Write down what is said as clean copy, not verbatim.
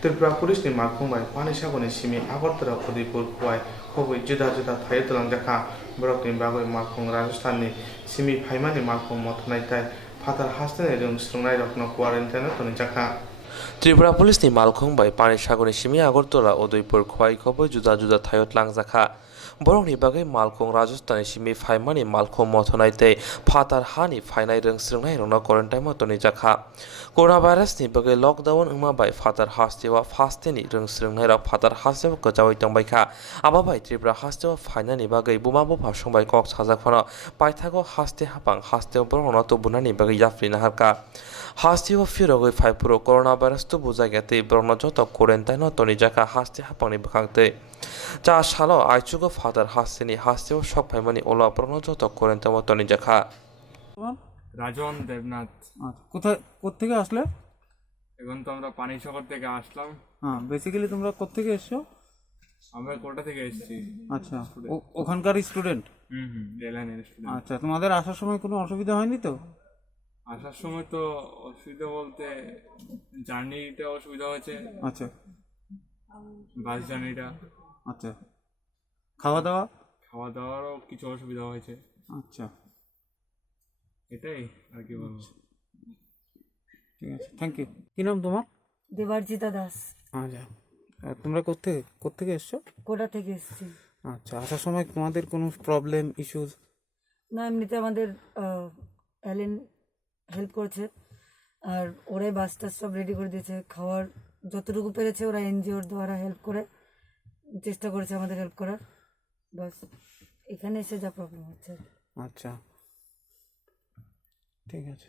त्रिपुरा पुलिसनि मारफुंबाय पानिसागरनि सिमी आगरतला उदयपुर खुवाई खबै जुदा जुदा थायो तलांजाखा बरकनि बागै मारफुं राजस्थाननि सिमी फाइमानि मारफुं मथनायथाय फाथार हास्टेने रों स्रुंनाय रखनो क्वारेन्टाइन तनिजाखा त्रिपुरा पुलिसनि मालखंबाय पानिसागरनि सिमी आगरतला उदयपुर खुवाई खबै जुदा जुदा थायो तलांजाखा बरकनि बागै मालखं राजस्थाननि सिमी फाइमानि मालखं मथनायथाय फाथार हानि फाइनाय रों स्रुंनाय रखनो क्वारेन्टाइन तनिजाखा कोरोना भाइरासनि बागै लकडाउन उमाबाय फाथार हास्टेवा फास्टेनि रों स्रुंनाय रक फाथार हास्टेव गजावै तंबायखा आबाबाय त्रिपुरा हास्टेव फाइनानि बागै बुमा बुफा संबाय कक साजाखनो पाइथागो हास्टे हापां हास्टेव बरकनो तबुनानि बागै जाफ्रिना हारका हास्टेव फिरगै फाइपुरो कोरोना भाइरास तो बुजायगाते बरकनो जत क्वारेन्टाइन तनिजाखा हास्टे हापांनि बखांते जा सालो आइचुगो फाथार हास्टेनि हास्टेव सक फाइमानि ओला बरकनो जत क्वारेन्टाइन तनिजाखा রাজন দেবনাথ। আচ্ছা, কোত্থেকে আসলে? এখন তো আমরা পানিসাগর থেকে আসলাম। হ্যাঁ, বেসিক্যালি তোমরা কোত্থেকে এসছো? আমরা কোটা থেকে এসেছি। আচ্ছা, ওখানকার স্টুডেন্ট? রেললাইনের স্টুডেন্ট। আচ্ছা, তোমাদের আসার সময় কোনো অসুবিধা হয়নি তো? আসার সময় তো অসুবিধা বলতে জার্নিটা অসুবিধা হয়েছে। আচ্ছা বাস জার্নিটা। আচ্ছা, খাওয়া দাওয়া? খাওয়া দাওয়ারও কিছু অসুবিধা হয়েছে। আচ্ছা, এটাই আর কি বলবো। ঠিক আছে, থ্যাংক ইউ। কি নাম তোমার? দেবার্জিতা দাস। আচ্ছা, তোমরা কোত্থেকে এসছো? কোটা থেকে এসেছি। আচ্ছা, আসার সময় তোমাদের কোনো প্রবলেম ইস্যুস? না, এমনিতে আমাদের অ্যালেন হেল্প করেছে, আর ওরাই বাস টাস সব রেডি করে দিয়েছে। খাওয়ার যতটুকু পেরেছে ওরা এনজিওর দ্বারা হেল্প করে চেষ্টা করেছে আমাদের হেল্প করার। বাস এখানে এসে যা প্রবলেম হচ্ছে। আচ্ছা, ঠিক আছে।